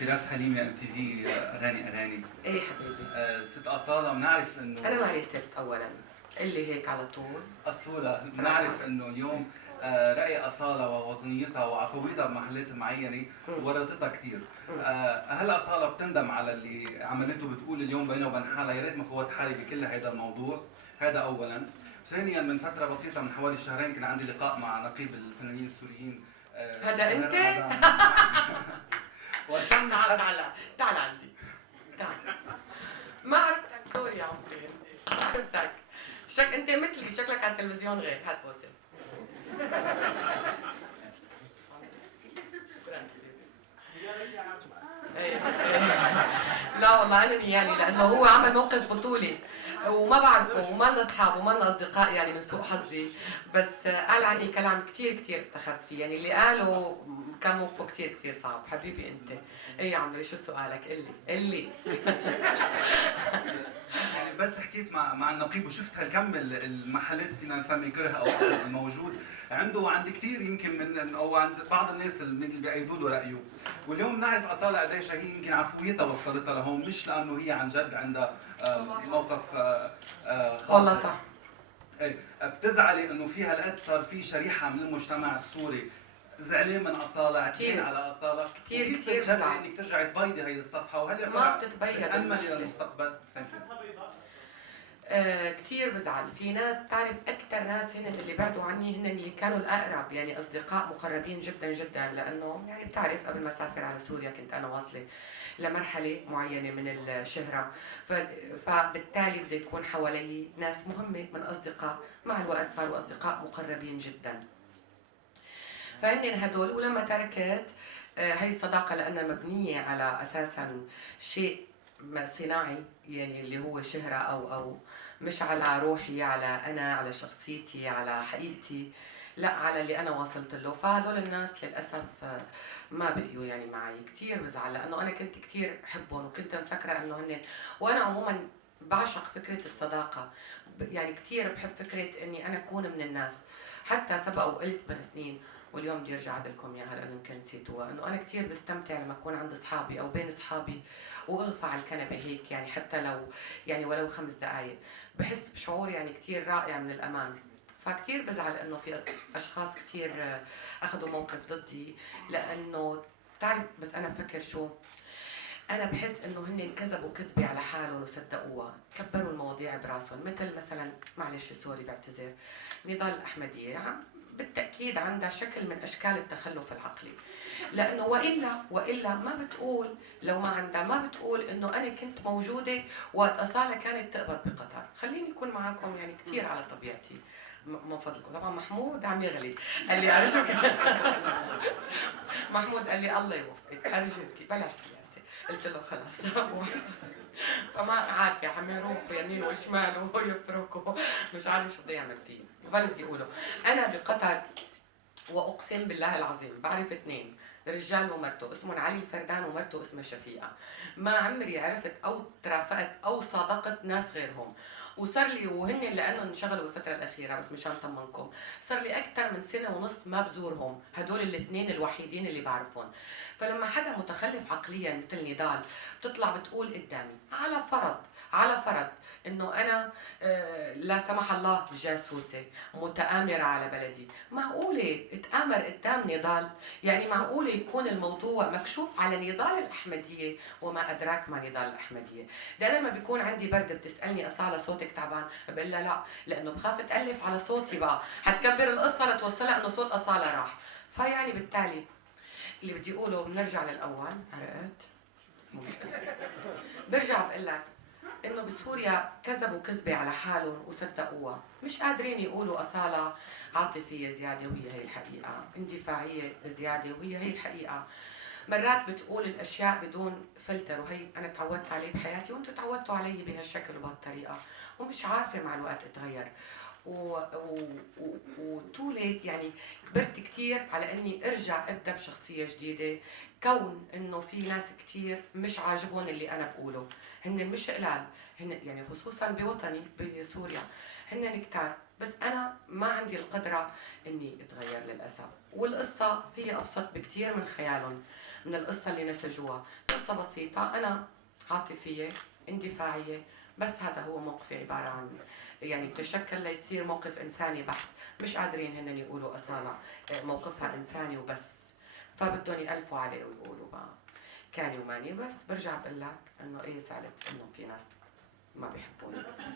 فراس حليم يا ام تي في اغاني. ايه حبيبي. ست أصالة بنعرف انه انا مالي ست اولا اللي هيك على طول. أصولة بنعرف انه اليوم رأي أصالة ووطنيتها وعفويتها بمحلات معينة ورطتها كثير. هل أصالة بتندم على اللي عملته؟ بتقول اليوم بينه وبين حالها يا ريت ما فوت حالي بكل هذا الموضوع. هذا اولا. ثانيا، من فترة بسيطة من حوالي شهرين كان عندي لقاء مع نقيب الفنانين السوريين. هذا انت؟ وشن تعال عندي. تعال. ما عرفتك سوري يا عمري. ما عرفتك. انت مثلي، شكلك على التلفزيون غير. هات بوسه. شكرا. لا والله انا نيالي، لانه هو عمل موقف بطولي وما بعرفه وما لنا اصحاب وما لنا اصدقاء يعني من سوء حظي، بس قال عني كلام كثير افتخرت فيه، يعني اللي قاله كان موقفه كثير صعب. حبيبي انت. ايه يا عمري شو سؤالك؟ قلي. يعني بس حكيت مع النقيب وشفت هالكم المحلات فينا نسمي كره او الموجود عنده وعند كثير يمكن من او عند بعض الناس اللي بيأيدوا له رايه. واليوم بنعرف اصاله قديش هي يمكن عفويتها وصلتها لهون، مش لانه هي عن جد عندها موقف خاطئ. والله صح. ايه بتزعلي انه في هالقد صار في شريحه من المجتمع السوري زعلان من أصالة، عتيل على أصالة كثير بتجربي انك ترجعي تبيضي هي الصفحه؟ وهل ما بتتبيض أنمل الى المستقبل؟ كثير بزعل. في ناس بتعرف اكثر ناس هن اللي بعدوا عني هن اللي كانوا الاقرب، يعني اصدقاء مقربين جدا لانه يعني بتعرف قبل ما اسافر على سوريا كنت انا واصله لمرحله معينه من الشهره، فبالتالي بده يكون حوالي ناس مهمه من اصدقاء، مع الوقت صاروا اصدقاء مقربين جدا. فهن هدول. ولما تركت هي الصداقه لانها مبنيه على اساسا شيء صناعي، يعني اللي هو شهرة أو مش على روحي، على أنا، على شخصيتي، على حقيقتي، لا على اللي أنا وصلت له. فهدول الناس للأسف ما بقيوا يعني معي. كتير بزعل لأنه أنا كنت كتير أحبهم وكنت مفكرة أنه هن، وأنا عموما بعشق فكرة الصداقة، يعني كتير بحب فكرة أني أنا أكون من الناس. حتى سبق وقلت من سنين واليوم بدي ارجع لكم اياها لانه يمكن نسيتوها، انه انا كثير بستمتع لما اكون عند اصحابي او بين اصحابي واغفى على الكنبه هيك، يعني حتى لو يعني ولو 5 دقائق، بحس بشعور يعني كثير رائع من الامان. فكتير بزعل انه في اشخاص كثير اخذوا موقف ضدي، لانه بتعرف بس انا بفكر شو، انا بحس انه هن كذبوا كذبه على حالهم وصدقوها، كبروا المواضيع براسهم. مثلا معلش سوري بعتذر، نضال الاحمديه بالتاكيد عندها شكل من اشكال التخلف العقلي، لانه والا ما بتقول، لو ما عندها ما بتقول انه انا كنت موجوده وقت اصاله كانت تقبض بقطر. خليني اكون معكم يعني كثير على طبيعتي من فضلكم. طبعا محمود عم يغلي، قال لي ارجوك. محمود قال لي الله يوفقك ارجوك بلاش سياسه. قلت له خلاص. فما عارف يا عم يروحوا يمين وشمال ويفركوا، مش عارف شو بده يعمل فيه. فاللي بدي اقوله انا بقطر، واقسم بالله العظيم بعرف 2 رجال ومرته اسمهم علي الفردان ومرته اسمها شفيقه، ما عمري عرفت او ترافقت او صادقت ناس غيرهم. وصار لي وهن لانه انشغلوا بالفتره الاخيره، بس مشان طمنكم صار لي اكثر من 1.5 سنة ما بزورهم. هدول الاثنين الوحيدين اللي بعرفهم. فلما حدا متخلف عقليا مثل نضال بتطلع بتقول قدامي على فرض انه انا لا سمح الله جاسوسه متآمره على بلدي، معقوله اتآمر قدام نضال؟ يعني معقوله يكون الموضوع مكشوف على نضال الاحمديه وما ادراك ما نضال الاحمديه؟ ده انا لما بيكون عندي برد بتسالني اصاله صوتك تعبان، بقول لها لا، لانه بخاف تالف على صوتي بقى، حتكبر القصه لتوصلها انه صوت اصاله راح. فيعني بالتالي اللي بدي اقوله بنرجع للاول. عرفت؟ مشكله. برجع بقول لك انه بسوريا كذبوا كذبه على حالهم وصدقوها، مش قادرين يقولوا اصاله عاطفيه زياده وهي هي الحقيقه، اندفاعيه بزياده وهي هي الحقيقه، مرات بتقول الاشياء بدون فلتر وهي انا تعودت عليه بحياتي وانتم تعودتوا علي بهالشكل وبهالطريقه، ومش عارفه مع الوقت اتغير وتو ليت. يعني كبرت كثير على اني ارجع ابدا بشخصيه جديده، كون انه في ناس كثير مش عاجبهم اللي انا بقوله. هن مش قلال، هن يعني خصوصا بوطني بسوريا هن كتار، بس انا ما عندي القدره اني اتغير للاسف. والقصه هي ابسط بكثير من خيالهم. من القصة اللي نسجوها. قصة بسيطة، أنا عاطفية اندفاعية، بس هذا هو موقفي عبارة عن يعني بتشكل ليصير موقف إنساني بحت. مش قادرين هن يقولوا أصالة موقفها إنساني وبس، فبدهم يألفوا عليه ويقولوا بقى كاني وماني. بس برجع بقول لك إنه إيه، زعلت إنه في ناس ما بيحبوني.